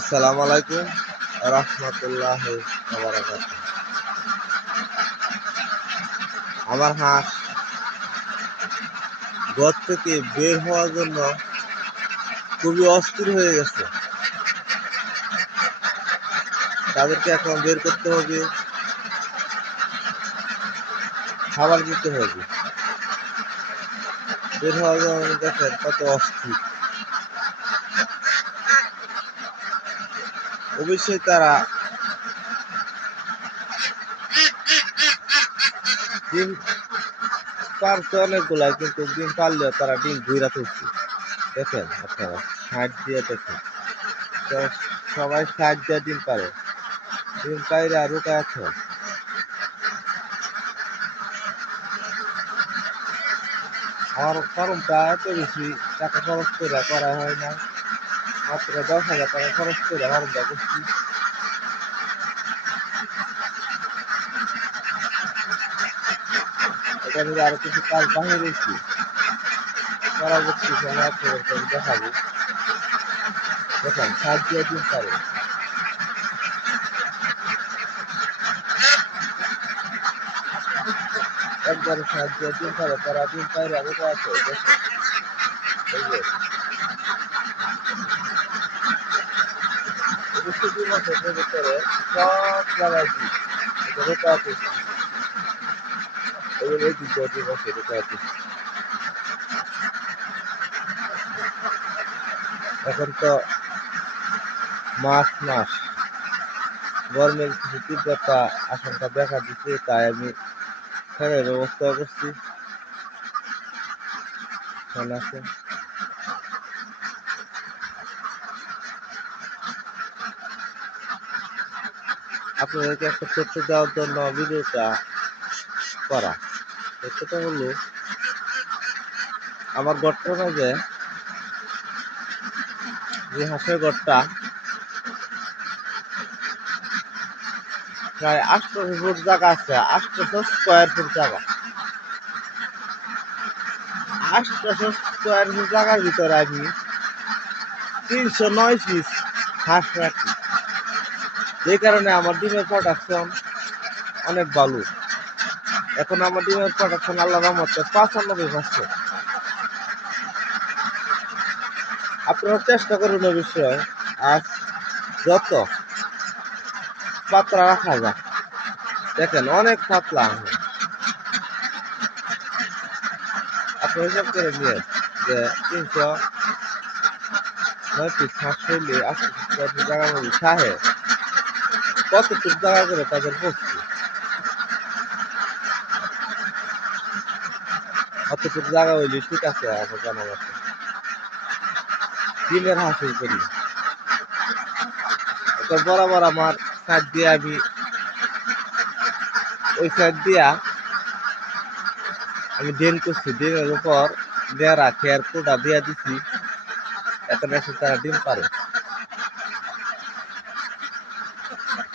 আসসালামু আলাইকুম রহমতুল্লাহি ওয়া বারাকাতুহু। আমার হাঁস ঘর থেকে বের হওয়ার জন্য খুবই অস্থির হয়ে গেছে। তাদেরকে এখন বের করতে হবে, খাবার দিতে হবে। বের হওয়ার জন্য দেখেন কত অস্থির। অবশ্যই তারা ডিম পারছে অনেকগুলা, কিন্তু ডিম পারলেও তারা ডিম ঘুরা ফেলছে। দেখেন আপনারা সাইড দিয়ে দেখেন, তো সবাই সাইড দিয়ে ডিম পারে, ডিম পাইরা রুকা আছে। আমার ফর্মটা এত বেশি টাকা খরচ করে করা হয় না, মাত্র 10,000 টাকা খরচ করে ফর্মটা করছি। এটা নিয়ে আরো কিছু কাজ বাহির রয়েছি, পরবর্তী সময় আপনাদেরকে আমি দেখাবো। দেখেন সাত দিয়ে দিন পারে, একবারে সাত দিয়ে দিন পারে, তারা দিন পাইরে আগে তো আছে। দেখেন এই যে অবশ্যই 2 মাসের ভিতরে সব জায়গায় দিই এটা রোপা আছে। এগুলো এই 2 মাসে রোপা আছে। এখন তো মাস গরমের কিছু তীব্রতা আশঙ্কা দেখা দিচ্ছে, তাই আমি ফ্যানের ব্যবস্থা করছি। ফ্যান আছে। আপনাদেরকে একটা তথ্য দেওয়ার জন্য ভিডিওটা করা। তথ্যটা হলো, আমার ঘরটার মাঝে যে হাঁসের ঘরটা প্রায় 800 ফুট জায়গা আছে, 800 স্কোয়ার ফুট জায়গা। 800 স্কোয়ার ফুট জায়গার ভিতরে আমি 309 পিস হাঁস রাখি। যে কারণে আমার ডিমের প্রোডাকশন অনেক ভালো। এখন আমার ডিমের প্রোডাকশন আল্লাহর রহমতে 95%। আপনারা চেষ্টা করুন অবশ্যই আজ যত পাতলা রাখা যায়। দেখেন অনেক পাতলা। আপনি হিসাব করে নিয়ে যে 309 পিস হাঁস হইলে 800 জায়গা মধ্যে সাহে কতটুক জায়গা করে তাদের বসছে, অতটুক জায়গা হইলে ঠিক আছে। আমার জানা মতো ডিমের হাঁসের করি তো বরাবর আমার সাইড দিয়ে আমি ওই সাইড দিয়া আমি ড্রেন করছি, ড্রেনের উপর দেয়া খেয়ার কোটা দিয়া দিছি, এখন এসে তারা ডিম পারে।